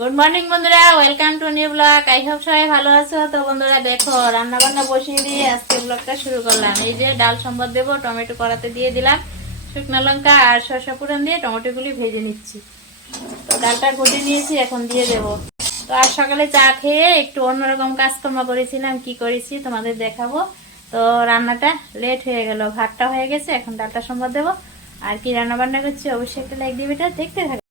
Good morning বন্ধুরা। Welcome to new blog I hope সবাই ভালো আছো। তো বন্ধুরা, দেখো রান্না বান্না বসিয়ে দিয়ে আজকে ব্লগটা শুরু করলাম। এই যে ডাল সম্বাদ দেবো, টমেটো কড়াতে দিয়ে দিলাম, শুকনো লঙ্কা আর শসা পুরান দিয়ে টমেটোগুলি ভেজে নিচ্ছি। তো ডালটা ঘটে নিয়েছি, এখন দিয়ে দেবো। তো আর সকালে চা খেয়ে একটু অন্যরকম কাজকর্ম করেছিলাম, কি করেছি তোমাদের দেখাবো। তো রান্নাটা লেট হয়ে গেল, ভাতটা হয়ে গেছে, এখন ডালটা সম্বাদ দেবো। আর কি রান্না বান্না করছি, অবশ্যই একটা লাইক দিবে, এটা দেখতে থাকো।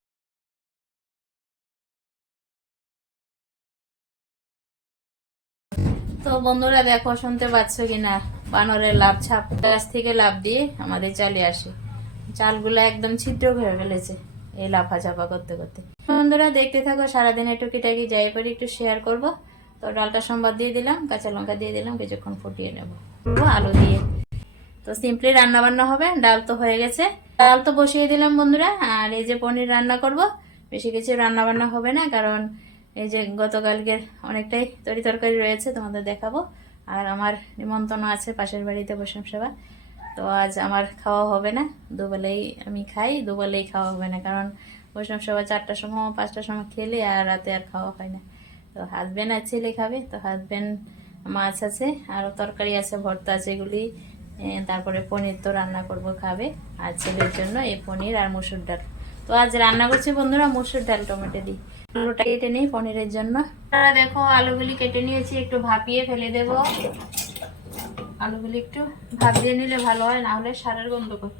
বন্ধুরা, দেখো, শুনতে পাচ্ছ কিনা? বানরের লাভ ছাপ, গাছ থেকে লাভ দিয়ে আমাদের চালে আসে। চালগুলো একদম ছিদ্র হয়ে ফেলেছে এই লাফা চাপা করতে করতে। বন্ধুরা, দেখতে থাকো, সারাদিন টুকিটাকি যাই পারি একটু শেয়ার করব। তো ডালটা সম্বাদ দিয়ে দিলাম, কাঁচা লঙ্কা দিয়ে দিলাম, কিছুক্ষণ ফুটিয়ে নেব। আলু দিয়ে। তো সিম্পলি রান্না বান্না হবে, ডাল তো হয়ে গেছে। ডাল তো বসিয়ে দিলাম বন্ধুরা, আর এই যে পনির রান্না করব, বেশি কিছু রান্না বান্না হবে না, কারণ এই যে গতকালকের অনেকটাই তরি তরকারি রয়েছে, তোমাদের দেখাবো। আর আমার নিমন্ত্রণ আছে পাশের বাড়িতে বৈষ্ণব সেবা। তো আজ আমার খাওয়া হবে না, দুবেলাই আমি খাই, দুবেলাই খাওয়া হবে না, কারণ বৈষ্ণব সেবা চারটার সময় পাঁচটার সময় খেলে আর রাতে আর খাওয়া হয় না। তো হাজব্যান্ড আর ছেলে খাবে, তো হাজব্যান্ড মাছ আছে আরও তরকারি আছে, ভর্তা আছে এগুলি। তারপরে পনির তো রান্না করব, খাবে। আর ছেলের জন্য এই পনির আর মুসুর ডাল। তো আজ রান্না করছি বন্ধুরা মুসুর ডাল টমেটো দিই আলুটা কেটে নিই পনিরের জন্য। আপনারা দেখো আলুগুলি কেটে নিয়েছি, একটু ভাপিয়ে ফেলে দেব। আলুগুলি একটু ভাপিয়ে নিলে ভালো হয়, না হলে সারের গন্ধ করে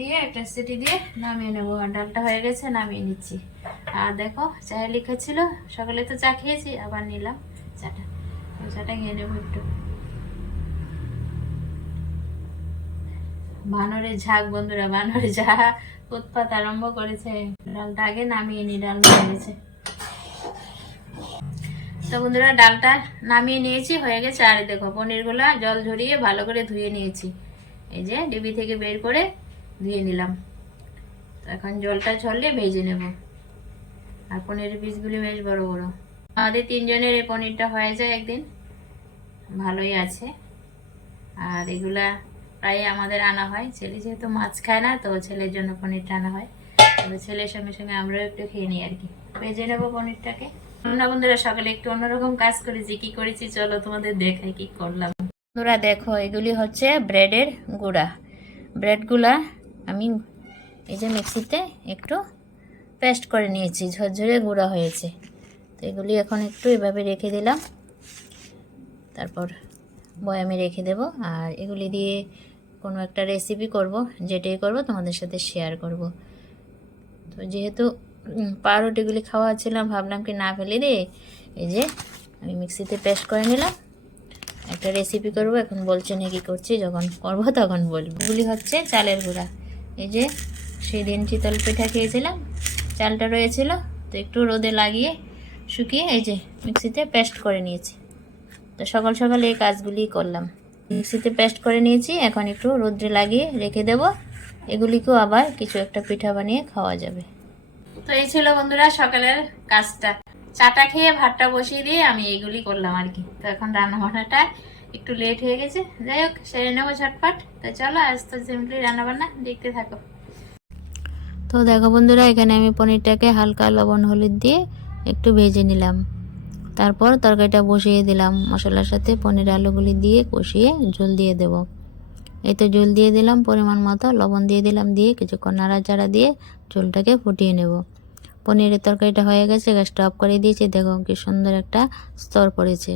দিয়ে একটা সিটি দিয়ে নামিয়ে নেব, আর ডালটা হয়ে গেছে, নামিয়ে নিচ্ছি। আর দেখো, চায়ে লিখেছিল সকালে তো চা খেয়েছি, আবার নিলাম চাটা। চাটা খেয়ে নেব একটু। বানরের ঝাঁক, বন্ধুরা, বানরের যা উৎপাত আরম্ভ করেছে। ডালটা আগে নামিয়ে নি ডাল হয়ে তো বন্ধুরা, ডালটা নামিয়ে নিয়েছি, হয়ে গেছে। আর দেখো, পনিরগুলা জল ঝরিয়ে ভালো করে ধুয়ে নিয়েছি। এই যে ডিবি থেকে বের করে ধুয়ে নিলাম। তো এখন জলটা ছড়লে ভেজে নেব। আর পনিরের পিসগুলি বেশ বড় বড়। আমাদের তিনজনের এই পনিরটা হয়ে যায় একদিন। ভালোই আছে। আর এগুলা প্রায় আমাদের আনা হয়। ছেলে যেহেতু মাছ খায় না, তো ছেলের জন্য পনিরটা আনা হয়। তবে ছেলের সঙ্গে সঙ্গে আমরাও একটু খেয়ে নিই আর কি। ভেজে নেব পনিরটাকে। আমরা বন্ধুরা, সকালে একটু অন্যরকম কাজ করেছি। কি করেছি চলো তোমাদের দেখাই কি করলাম। বন্ধুরা দেখো, এগুলি হচ্ছে ব্রেডের গুঁড়া। ব্রেডগুলা আমি এই যে মিক্সিতে একটু পেস্ট করে নিয়েছি। ঝরঝরে গুঁড়া হয়েছে। তো এগুলি এখন একটু এভাবে রেখে দিলাম। তারপর বয়ামে রেখে দেব। আর এগুলি দিয়ে কোনো একটা রেসিপি করব, যেটাই করব তোমাদের সাথে শেয়ার করব। তো যেহেতু পাউরুটিগুলি খাওয়া ছিলাম ভাবলাম কি না ফেলে দিয়ে এই যে, আমি মিক্সিতে পেস্ট করে নিলাম। একটা রেসিপি করব, এখন বলছে না কি করছি, যখন করব তখন বলব। এগুলি হচ্ছে চালের গুঁড়া। এই যে সেই দিন চিতল পিঠা খেয়েছিলাম, চালটা রয়েছিল, তো একটু রোদে লাগিয়ে শুকিয়ে এই যে, মিক্সিতে পেস্ট করে নিয়েছি। তো সকাল সকাল এই কাজগুলি করলাম। মিক্সিতে পেস্ট করে নিয়েছি এখন একটু রোদ্রে লাগিয়ে রেখে দেব। এগুলিকেও আবার কিছু একটা পিঠা বানিয়ে খাওয়া যাবে। তো এই ছিল বন্ধুরা সকালের কাজটা। চাটা খেয়ে ভাতটা বসিয়ে দিয়ে আমি এইগুলি করলাম আর কি। তো এখন রান্না বান্নাটা একটু লেট হয়ে গেছে। যাই হোক সেরে নেব ঝটপট। তো চলো আজ তো সিম্পলি রান্না বান্না দেখতে থাকো। তো দেখো বন্ধুরা এখানে আমি পনিরটাকে হালকা লবণ হলুদ দিয়ে একটু ভেজে নিলাম। তারপর তরকারিটা বসিয়ে দিলাম। মশলার সাথে পনির আলুগুলি দিয়ে কষিয়ে ঝোল দিয়ে দেব। এই তো ঝোল দিয়ে দিলাম পরিমাণ মতো, লবণ দিয়ে দিলাম দিয়ে কিছুক্ষণ নাড়াচাড়া দিয়ে ঝোলটাকে ফুটিয়ে নেব। পনিরের তরকারিটা হয়ে গেছে, গ্যাসটা অফ করে দিয়েছি। দেখো কি সুন্দর একটা স্তর পড়েছে।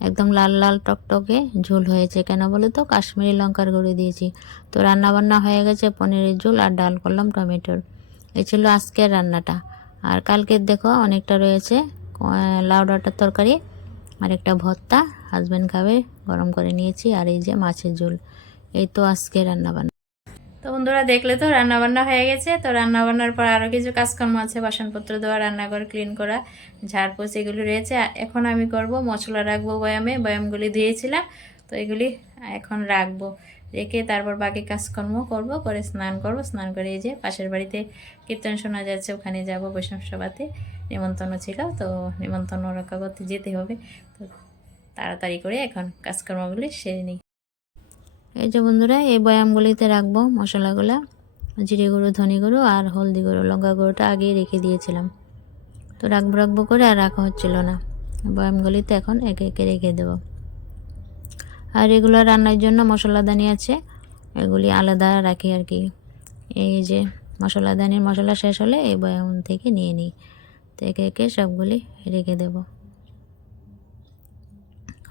একদম লাল লাল টকটকে ঝোল হয়েছে। কেন বলো তো? কাশ্মীরি লঙ্কার গুঁড়ো দিয়েছি। তো রান্না বান্না হয়ে গেছে পনিরের ঝোল আর ডাল করলাম টমেটোর। এই ছিল আজকের রান্নাটা। আর কালকের দেখো অনেকটা রয়েছে লাউ ডাঁটার তরকারি আর একটা ভর্তা। হাজব্যান্ড খাবে, গরম করে নিয়েছি। আর এই যে মাছের ঝোল। এই তো আজকে রান্না বান্না তো বন্ধুরা, দেখলে তো রান্না বান্না হয়ে গেছে। তো রান্না বান্নার পর আরও কিছু কাজকর্ম আছে। বাসনপত্র দেওয়া রান্নাঘর ক্লিন করা, ঝাড়পোছ এগুলি রয়েছে। এখন আমি করব মশলা রাখব বয়ামে। বয়ামগুলি দিয়েছিলাম তো এগুলি এখন রাখব। রেখে তারপর বাকি কাজকর্ম করব, করে স্নান করব। স্নান করে এই যে পাশের বাড়িতে কীর্তন শোনা যাচ্ছে, ওখানে যাব বৈষ্ণব সভাতে। নিমন্ত্রণ ছিল, তো নিমন্ত্রণ রক্ষা করতে যেতে হবে। তো তাড়াতাড়ি করে এখন কাজকর্মগুলি সেরে নিই। এই যে বন্ধুরা, এই বয়ামগুলিতে রাখব মশলাগুলো, জিরে গুঁড়ো, ধনে গুঁড়ো আর হলদি গুঁড়ো, লঙ্কা গুঁড়োটা আগেই রেখে দিয়েছিলাম। তো রাখব রাখব করে আর রাখা হচ্ছিল না। বয়ামগুলিতে এখন একে একে রেখে দেবো। আর এগুলো রান্নার জন্য মশলাদানি আছে। এগুলি আলাদা রাখি আর কি। এই যে মশলাদানির মশলা শেষ হলে এই বয়াম থেকে নিয়ে নিই। তো একে একে সবগুলি রেখে দেব।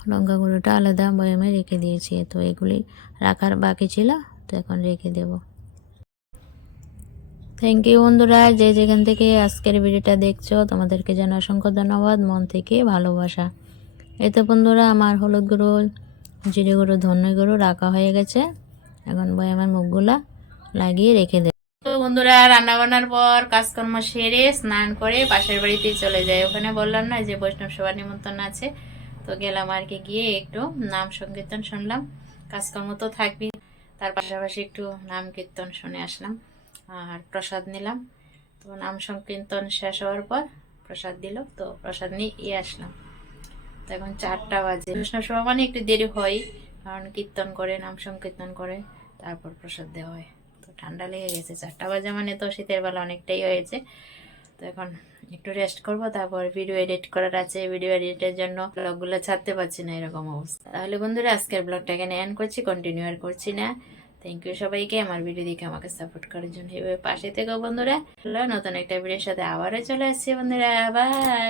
লঙ্কা গুঁড়োটা আলাদা বয়ামে রেখে দিয়েছি। তো এগুলি রাখার বাকি ছিল, তো এখন রেখে দেব। থ্যাংক ইউ বন্ধুরা, যে যেখান থেকে আজকের ভিডিওটা দেখছ, তোমাদেরকে যেন অসংখ্য ধন্যবাদ। মন থেকে ভালোবাসা। এই তো বন্ধুরা, আমার হলুদ গুঁড়ো জিরে গুঁড়ো, ধনে গুঁড়ো রাখা হয়ে গেছে। এখন বয়ামের মুখগুলা লাগিয়ে রেখে দেব। তো বন্ধুরা রান্না বান্নার পর কাজকর্ম সেরে স্নান করে পাশের বাড়িতে চলে যায় ওখানে বললাম না যে বৈষ্ণব সভা নিমন্ত্রণ আছে। তো গেলাম আর কি, গিয়ে একটু নাম সংকীর্তন শুনলাম। কাজকর্ম তো থাকবি তার পাশাপাশি একটু নাম কীর্তন শুনে আসলাম আর প্রসাদ নিলাম। তো নাম সংকীর্তন শেষ হওয়ার পর প্রসাদ দিল। তো প্রসাদ নিয়ে আসলাম। এখন চারটা বাজে। বৈষ্ণব সভা মানে একটু দেরি হয়, কারণ কীর্তন করে, নাম সংকীর্তন করে, তারপর প্রসাদ দেওয়া হয়। তো ঠান্ডা লেগে গেছে, চারটা বাজে মানে তো শীতের বেলা অনেকটাই হয়েছে। তো এখন একটু রেস্ট করব, তারপর ভিডিও এডিট করার আছে। ভিডিও এডিটের জন্য ব্লগগুলো ছাড়তে পারছি না, এরকম অবস্থা। তাহলে বন্ধুরা, আজকের ব্লগটা এখানে এন্ড করছি কন্টিনিউ আর করছি না। থ্যাংক ইউ সবাইকে, আমার ভিডিও দেখে আমাকে সাপোর্ট করার জন্য। এভাবে পাশে থেকো বন্ধুরা। নতুন একটা ভিডিওর সাথে আবারও চলে আসছি বন্ধুরা। বাই